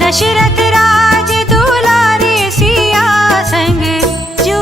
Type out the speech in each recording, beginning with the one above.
दशरथ राज दुलारे सिया संग जो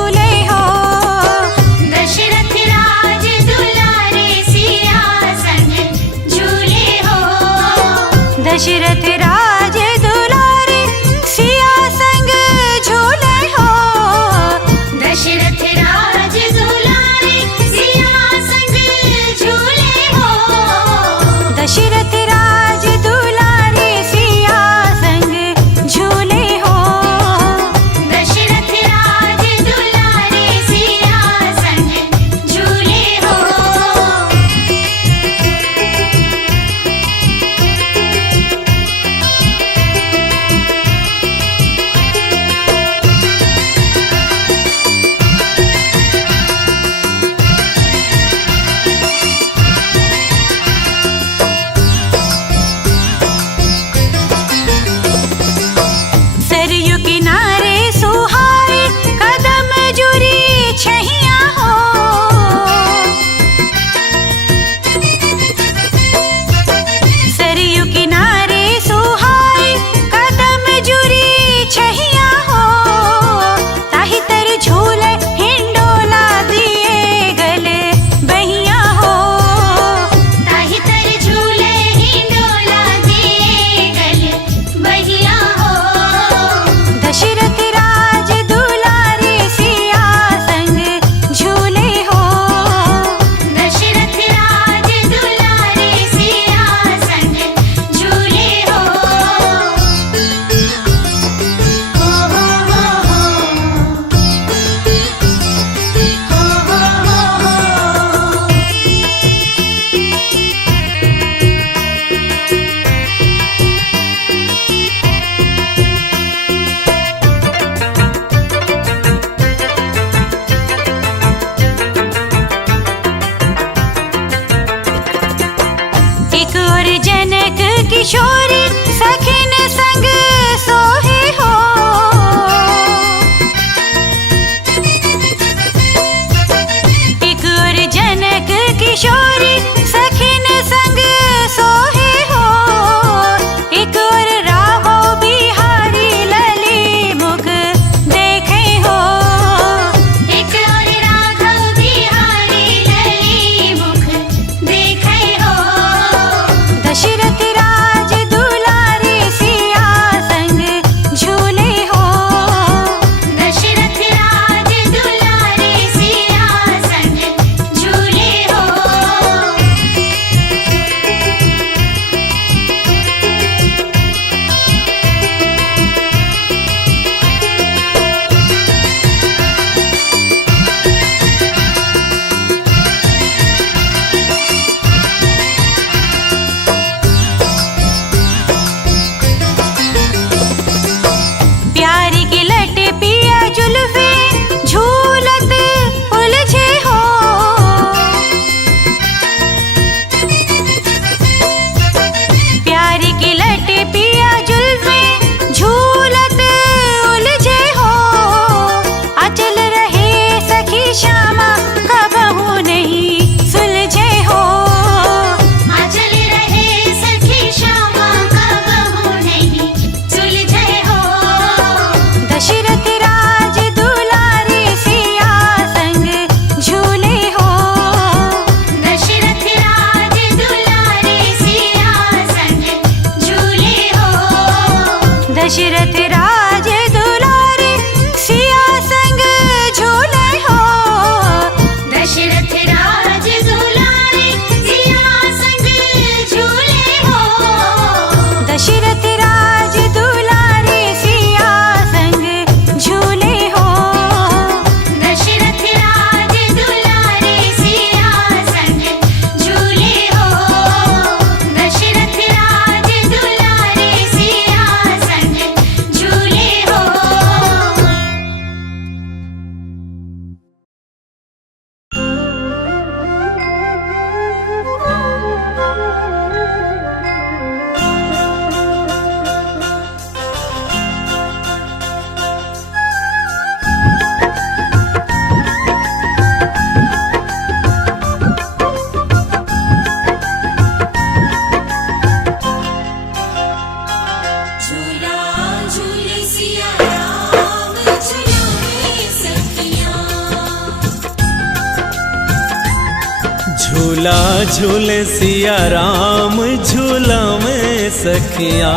झूला झूले सिया राम झूला में सखिया,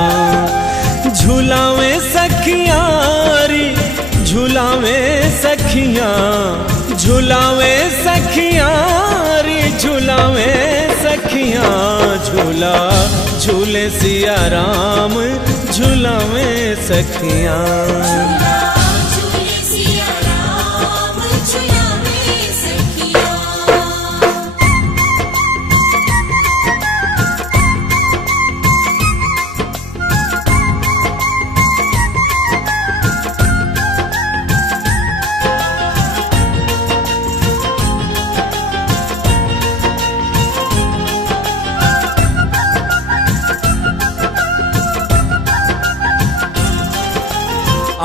झूला में सखिया री झूला में सखिया, झूला में सखिया री झूला में सखिया, झूला झूले सिया राम झूला में सखिया।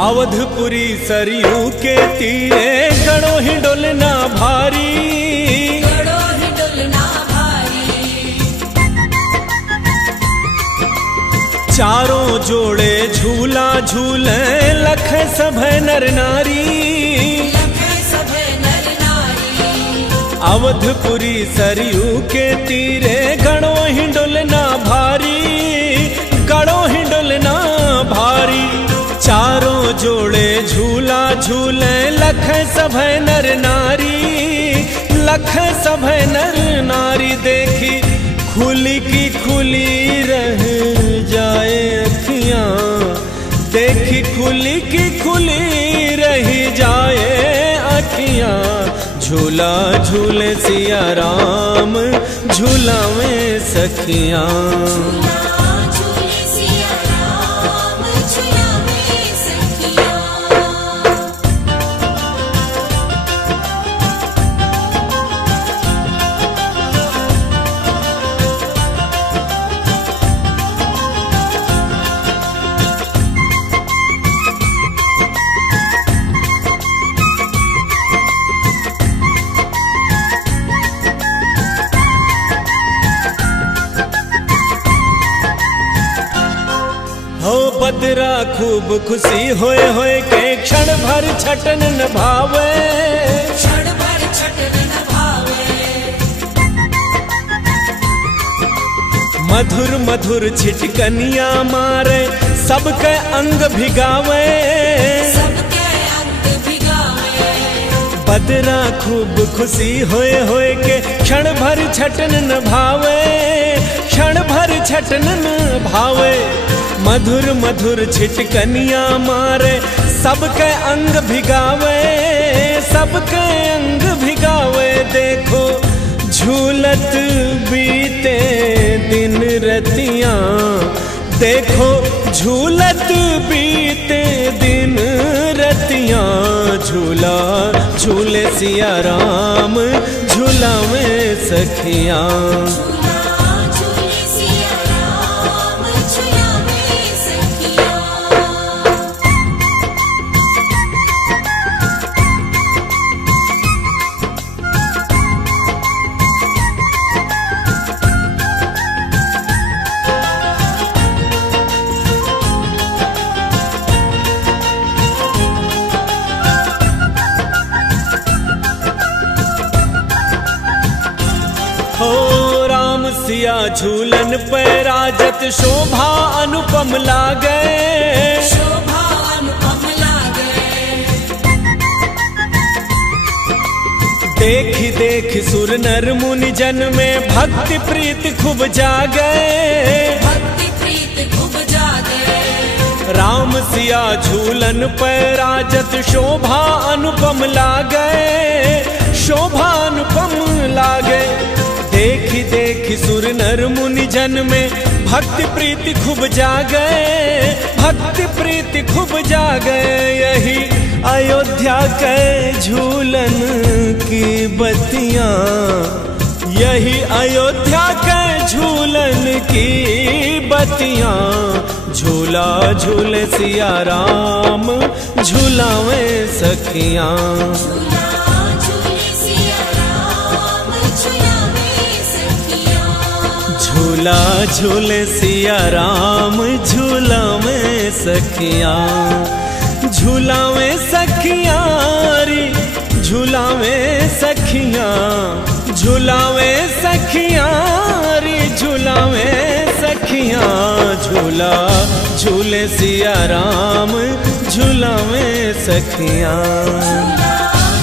अवधपुरी सरयू के तीरे गड़ो ही डोलना भारी, गड़ो ही डोलना भारी। चारों जोड़े झूला झूले लख सभे नर नारी, लख सभे नर नारी। अवधपुरी सरयू के तीरे गड़ो ही डोलना भारी, गड़ो ही डोलना भारी। चारों जोड़े झूला झूले लख सभे नर नारी, लख सभे नर नारी। देखी खुली की खुली रह जाए अखियां, देखी खुली की खुली रह जाए अखियां। झूला झूले सिया राम झूला में सखियां, हो बदरा खूब खुशी होए के क्षण भर छटन न भावे, क्षण भर छटन न भावे। मधुर मधुर छिटकनिया मारे सबके अंग भिगावे, सबके अंग भिगावे। बदरा खूब खुशी होए के क्षण भर छटन न भावे, क्षण भर छटन न भावे। मधुर मधुर छिटकनिया मारे सबके अंग भिगावे, सबके अंग भिगावे। देखो झूलत बीते दिन रतियां, देखो झूलत बीते दिन रतियां। झूला झूले सिया राम झूला में सखियां, हो राम सिया झूलन पे राजत शोभा अनुपम लागे, शोभा अनुपम लागे। देखी देखी सुर नर मुनि जन में भक्ति प्रीत खूब जागे, भक्ति प्रीत खूब जागे। राम सिया झूलन पे राजत शोभा अनुपम लागे, शोभा अनुपम लागे। देखी देखी सुर नर मुनि जन में भक्ति प्रीति खूब जागे, भक्ति प्रीति खूब जागे। यही अयोध्या के झूलन की बत्तियां, यही अयोध्या के झूलन की बत्तियां। झूला झूले सिया राम झूला में सखियां, झूला झूले सिया राम झूला में सखिया, झूला में सखिया री झूला में सखिया, झूला में सखिया झूला झूले सिया राम झूलावे सखियां।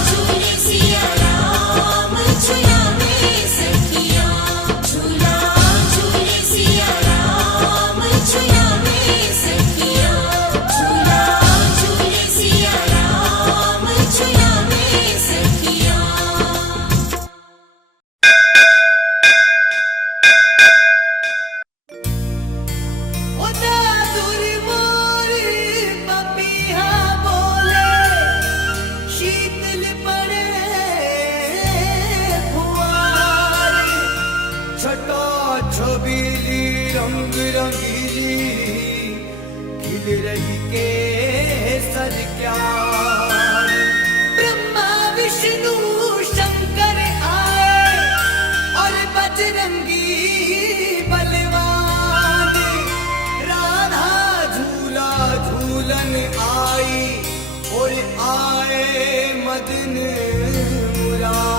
झूले सिया राम झूलावे सखियां। झूला झूले सिया राम झूलावे सखियां। झूला झूले सिया राम झूलावे सखियां। शीतल पड़े फुआर, छटा छबीली रंग रंगीली खिल रही के सरक्यार। ब्रह्मा विष्णु शंकर आए और बजरंगी बलवान। राधा झूला झूलन आई और आए मदन मुराद।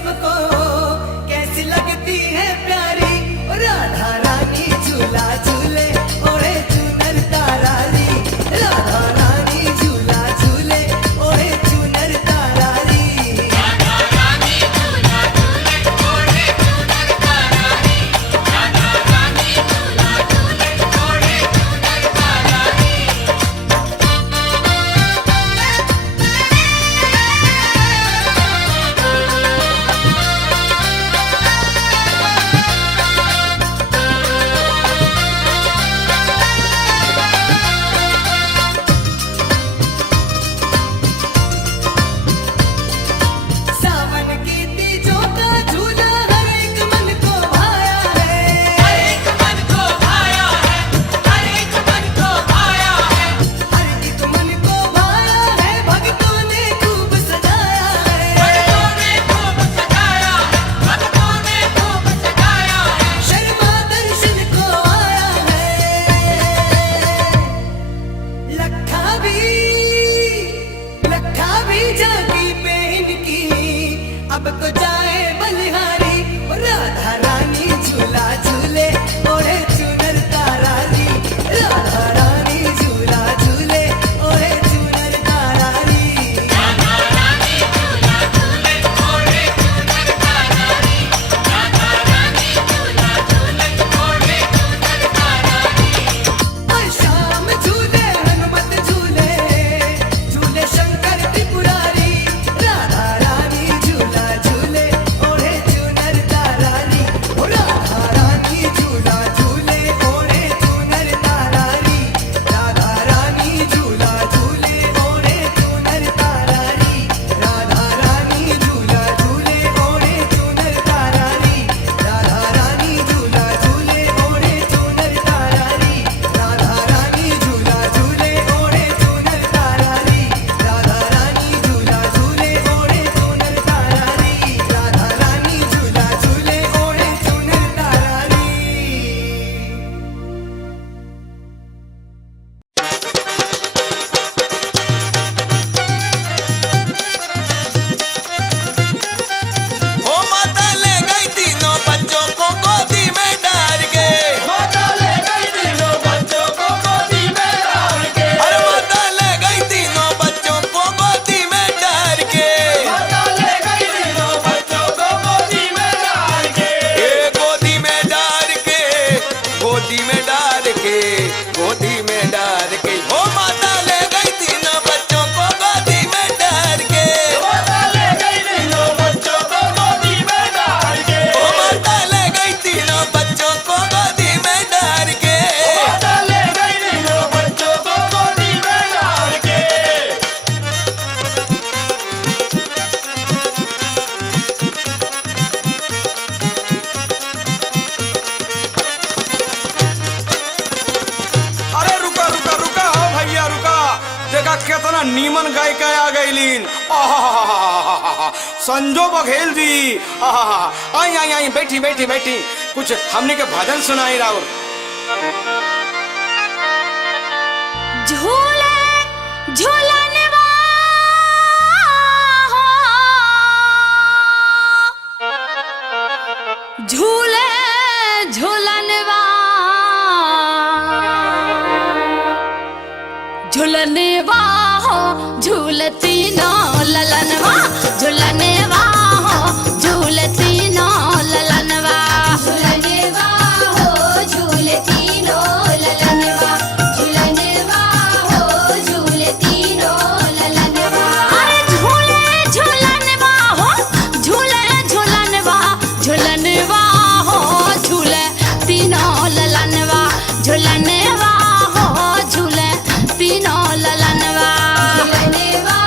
सबको कैसी लगती है प्यारी। राधा रानी झूला झूले ओढ़े चुनर तारारी। राधा रानी झूला झूले ओढ़े चुनर तारारी। सावन की तीजों का झूला हर एक मन को भाया है। हर एक मन को भाया है। हर एक मन को भाया है। हर एक मन को भाया है। भक्तों ने खूब सजाया है। भक्तों ने खूब सजाया है। भक्तों ने खूब सजाया है। शर्मा दर्शन को आया है। लखा भी जागी पे इनकी अब तो जाए बलिहारी। राधा रानी झूला झूले ओढ़े चुनर तारारी। राधा रानी झूला झूले ओढ़े चुनर तारारी। राधा रानी झूला झूले ओढ़े चुनर तारारी। राधा रानी झूला झूले ओढ़े चुनर तारारी। शाम झूले हनुमत झूले झूले शंकर त्रिपुरारी। राधा रानी झूला झूले ओढ़े चुनर तारारी। राधा रानी झूला झूले ओढ़े चुनर तारारी। राधा रानी झूला झूले ओढ़े चुनर तारारी। राधा रानी झूला झूले ओढ़े चुनर तारारी। राधा रानी झूला झूले ओढ़े चुनर तारारी। राधा रानी झूला झूले ओढ़े चुनर तारारी। राधा रानी झूला झूले ओढ़े चुनर तारारी। राधा रानी झूला झूले ओढ़े चुनर तारारी। ओ माता ले गई तीनों बच्चों को गोदी में डाल के। माता ले गई तीनों बच्चों को गोदी में डाल के। अरे माता ले गई तीनों बच्चों को गोदी में डाल के। माता ले गई तीनों बच्चों को गोदी में डाल के। ए गोदी में डाल के, गोदी में डाल के, गोदी में डाल के। ओ माता ले गई तीनों बच्चों को गोदी में डाल के। माता ले गई तीनों बच्चों को गोदी में डाल के। ओ माता ले गई तीनों बच्चों को गोदी में डाल के। माता ले गई तीनों बच्चों को गोदी में डाल के। अरे रुका रुका रुका हो भैया रुका। देखा कितना नीमन गायिका आ गई लीन। संजो बघेल जी। आई आई आई बैठी बैठी बैठी कुछ हमने के भजन सुनाई राउर। झूले झूलनवा झूले झूलनवा झूलनवा हो झूलती नो ललनवा। झूलनवा हो झूलती नो ललनवा। झूलनवा हो झूलती नो ललनवा। झूलनवा हो झूलती नो ललनवा। अरे झूले झूलनवा हो झूले झूलनवा। झूलनवा हो झूले तीनों ललनवा। झूलनवा हो झूले तीनों ललनवा। झूलनवा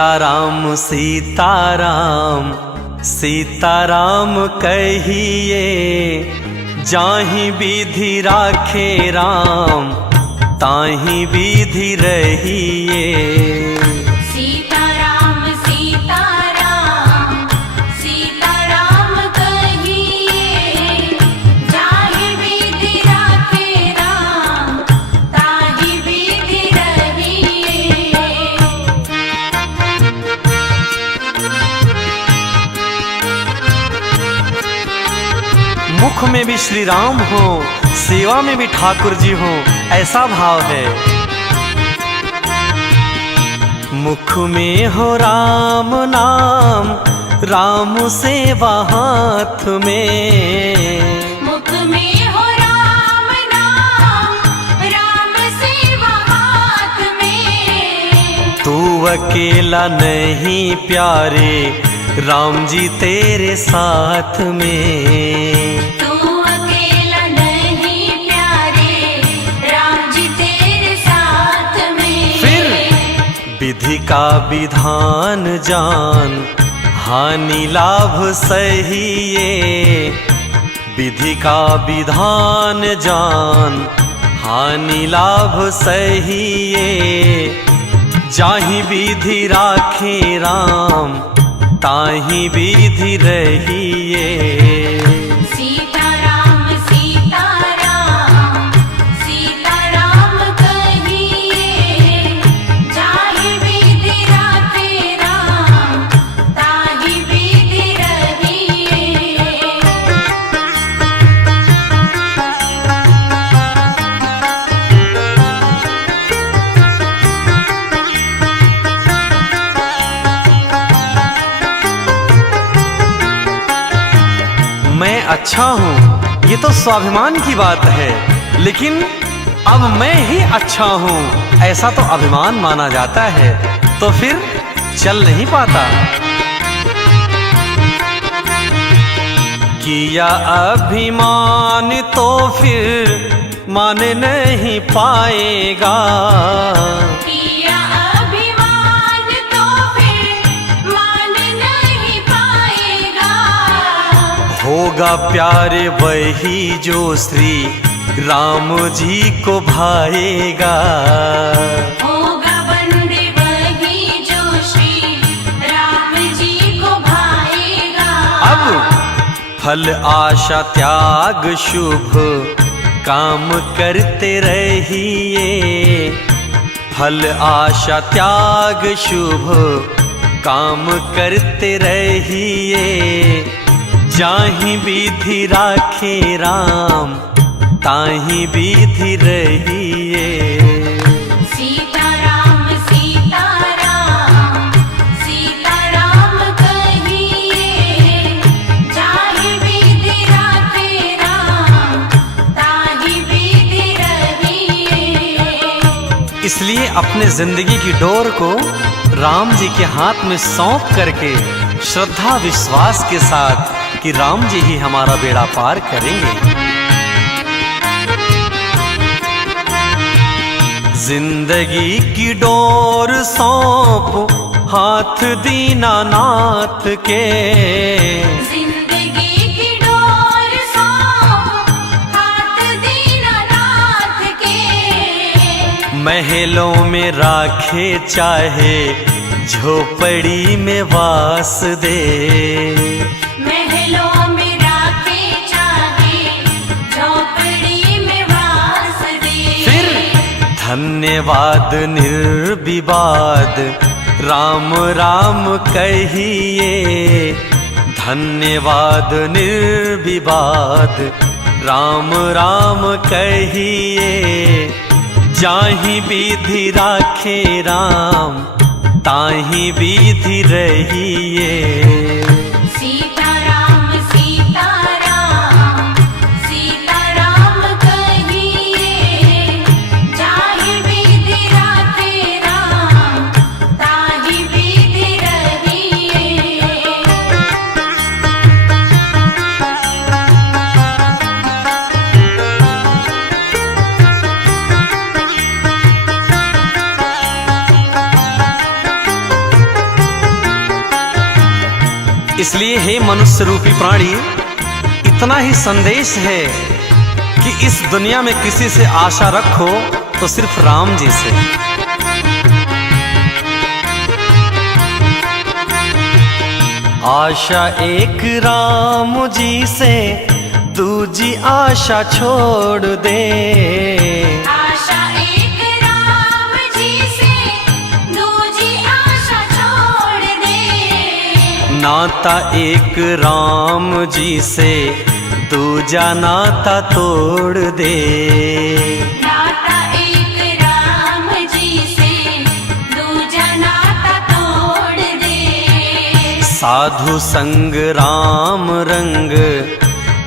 सीताराम सीताराम सीताराम कहिए, जाहि विधि राखे राम ताहि विधि रहिए। सीताराम सीताराम सीताराम कहिए, जाहि विधि राखे राम ताहि विधि रहिए। मुख में भी श्री राम हो, सेवा में भी ठाकुर जी हो, ऐसा भाव है। मुख में हो राम नाम, राम सेवा हाथ में। मुख में हो राम नाम, राम सेवा हाथ में। तू अकेला नहीं प्यारे, राम जी तेरे साथ में। तू अकेला नहीं प्यारे, राम जी तेरे साथ में। फिर विधि का विधान जान, हानि लाभ सहिए। विधि का विधान जान, हानि लाभ सहिए। जाहि विधि राखे राम ताहि विधि रहिए। सीताराम सीताराम सीताराम कहिए, जाहि विधि राखे राम ताहि विधि रहिए। मैं अच्छा हूँ ये तो स्वाभिमान की बात है, लेकिन अब मैं ही अच्छा हूँ ऐसा तो अभिमान माना जाता है, तो फिर चल नहीं पाता। किया अभिमान तो फिर मान नहीं पाएगा। किया अभिमान तो फिर मान नहीं पाएगा। होगा प्यारे वही जो श्री राम जी को भाएगा। होगा बंदे वही जो श्री राम जी को भाएगा। अब फल आशा त्याग शुभ काम करते रहिए। फल आशा त्याग शुभ काम करते रहिए। जाहि विधि राखे राम ताहि विधि रहिए। सीताराम सीताराम सीताराम कहिए, जाहि विधि राखे राम ताहि विधि रहिए। इसलिए अपने जिंदगी की डोर को राम जी के हाथ में सौंप करके श्रद्धा विश्वास के साथ कि राम जी ही हमारा बेड़ा पार करेंगे। जिंदगी की डोर सौंप हाथ दीनानाथ के। जिंदगी की डोर सौंप हाथ दीनानाथ के। महलों में राखे चाहे झोपड़ी में वास दे। महलों में राखे चाहे झोपड़ी में वास दे। फिर धन्यवाद निर्विवाद राम राम कहिए। धन्यवाद निर्विवाद राम राम कहिए। जाहि विधि राखे राम ताहि विधि रहिए। सीताराम सीताराम सीताराम कहिए, जाहि विधि राखे राम ताहि विधि रहिए। इसलिए हे मनुष्य रूपी प्राणी, इतना ही संदेश है कि इस दुनिया में किसी से आशा रखो तो सिर्फ राम जी से। आशा एक राम जी से, दूजी आशा छोड़ दे। आशा एक राम जी से, दूजी आशा छोड़ दे। नाता एक राम जी से, दूजा नाता तोड़ दे। नाता एक राम जी से, दूजा नाता तोड़ दे। साधु संग राम रंग,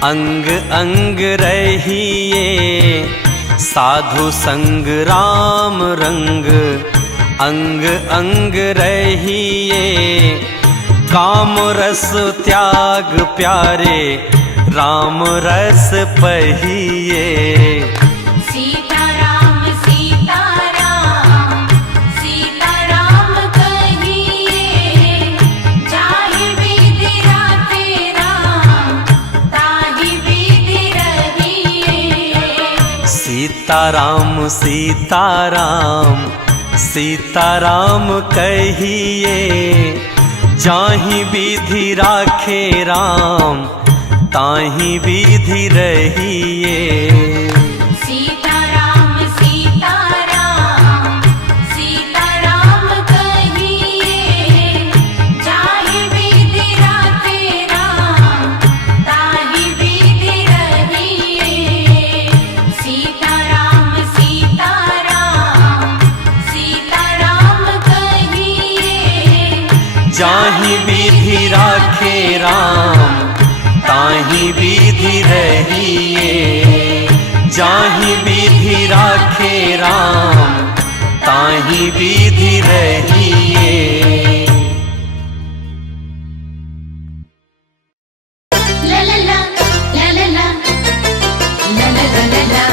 अंग अंग रहिए। साधु संग राम रंग, अंग अंग रहिए। काम रस त्याग प्यारे, राम रस पहिए। सीताराम सीताराम, सीताराम कहिए। जाहि विधि राते राम, ताहि विधि रहिए। सीताराम सीताराम, सीताराम कहिए। जाहि विधि राखे राम, ताहि विधि रहिए। सीताराम सीताराम, सीताराम कहिए। जाहि विधि राते राम, ताहि विधि रहिए। सीताराम सीताराम, सीताराम कहिए। जाहि विधि राखे राम, ताहि विधि रहिए। जाहि विधि राखे राम, ताहि विधि रहिए। ला ला ला ला ला ला ला ला ला ला ला।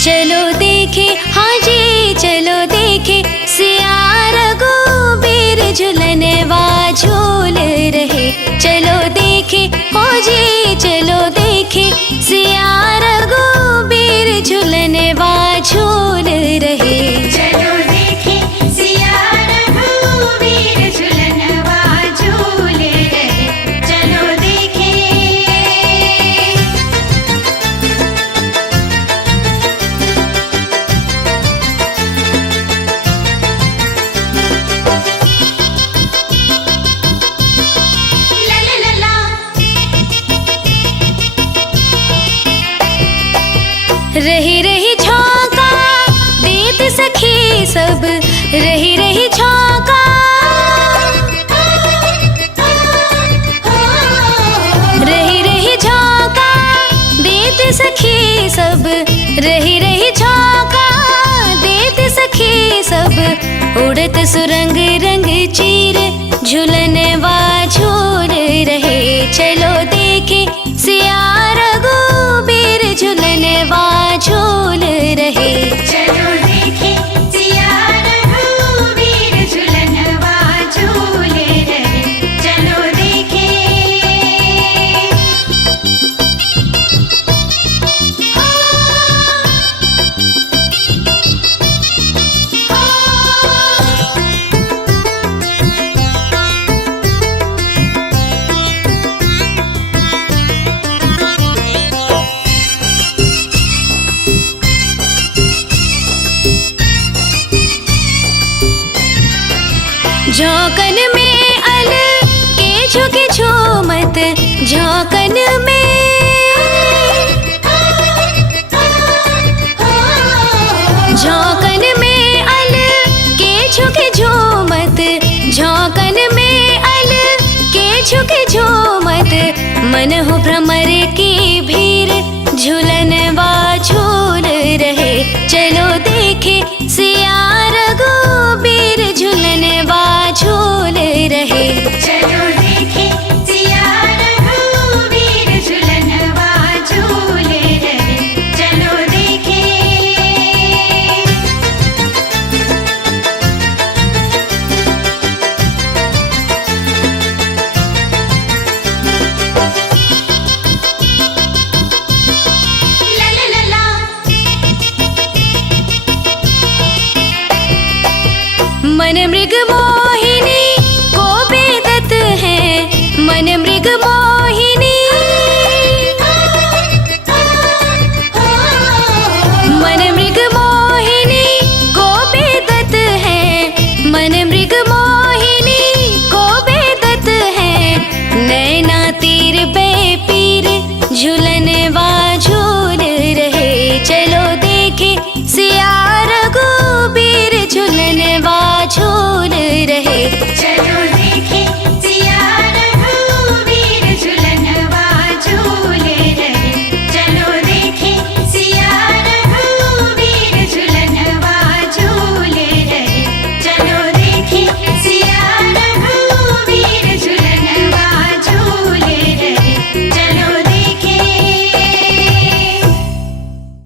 चलो देखे हाँ जी चलो देखे, सिया रघुबीर झूलनवा झूल रहे। चलो देखे हो जी चलो देखे, सिया रघुबीर झूलनवा झूल रहे। चलो देखे सिया रघुबीर झूलनवा झूल रहे। चलो देखे। ला ला ला ला। रही रही झोंका देत सखी सब, रही रही झोंका। रही रही झोंका देत सखी सब, रही रही झोंका देत सखी सब। उड़त सुरंग रंग चीर, झूलनवा झूल रहे। चलो देखे सिया रघुबीर झूलनवा झूल रहे। चलो देखे सिया रघुबीर झूलनवा झूल रहे। चलो देखे। झोंकन में अल के झुके झूमत, झोंकन में। झोंकन में अल के झुके झूमत, झोंकन में अल के झुके झूमत। मन हो भ्रमर की भीर, झूलनवा मोर